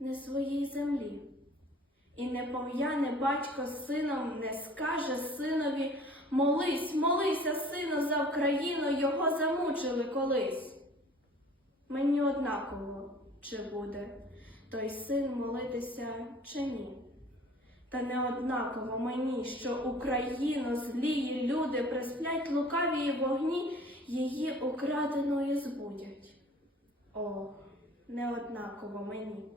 не своїй землі. І не пом'яне батько з сином, не скаже синові Молись, молися, сину, за Україну, його замучили колись. Мені однаково, чи буде той син молитися чи ні. Та не однаково мені, що Україну злії люди присплять лукаві вогні, її украденою збудять. О, не однаково мені.